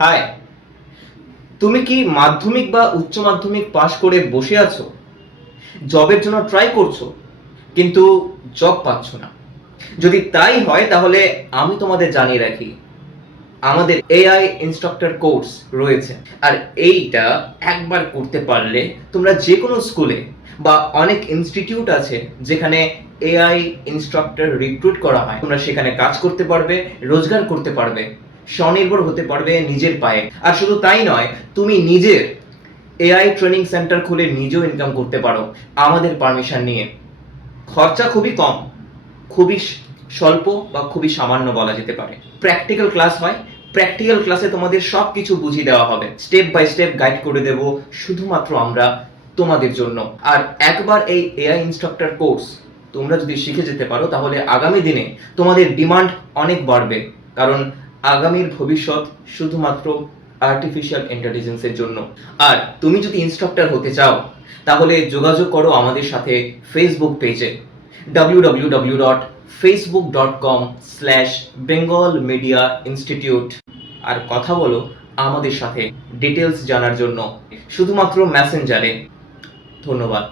High, তুমি কি মাধ্যমিক বা উচ্চ মাধ্যমিক পাশ করে বসে আছো, জবের জন্য ট্রাই করছো কিন্তু জব পাচ্ছ না? যদি তাই হয় তাহলে আমি তোমাদের জানিয়ে রাখি, আমাদের এআই ইনস্ট্রাক্টর কোর্স রয়েছে। আর এইটা একবার করতে পারলে তোমরা যে কোনো স্কুলে বা অনেক ইনস্টিটিউট আছে যেখানে এআই ইনস্ট্রাক্টর রিক্রুট করা হয়, তোমরা সেখানে কাজ করতে পারবে, রোজগার করতে পারবে, স্বনির্ভর হতে পারবে নিজের পায়ে। আর শুধু তাই নয়, তুমি নিজের এআই ট্রেনিং সেন্টার খুলে নিজেও ইনকাম করতে পারো আমাদের পারমিশন নিয়ে। খরচা খুবই কম, খুবই স্বল্প বা খুবই সামান্য বলা যেতে পারে। প্র্যাকটিক্যাল ক্লাস হয়, প্র্যাকটিক্যাল ক্লাসে তোমাদের সব কিছু বুঝিয়ে দেওয়া হবে, স্টেপ বাই স্টেপ গাইড করে দেব শুধুমাত্র আমরা তোমাদের জন্য। আর একবার এই এআই ইনস্ট্রাক্টর কোর্স তোমরা যদি শিখে যেতে পারো তাহলে আগামী দিনে তোমাদের ডিমান্ড অনেক বাড়বে, কারণ আগামীর ভবিষ্যৎ শুধুমাত্র আর্টিফিশিয়াল ইন্টেলিজেন্সের জন্য। আর তুমি যদি ইনস্ট্রাক্টর হতে চাও তাহলে যোগাযোগ করো আমাদের সাথে ফেসবুক পেজে www.facebook.com/Bengal Media Institute। আর কথা বলো আমাদের সাথে ডিটেলস জানার জন্য শুধুমাত্র মেসেঞ্জারে। ধন্যবাদ।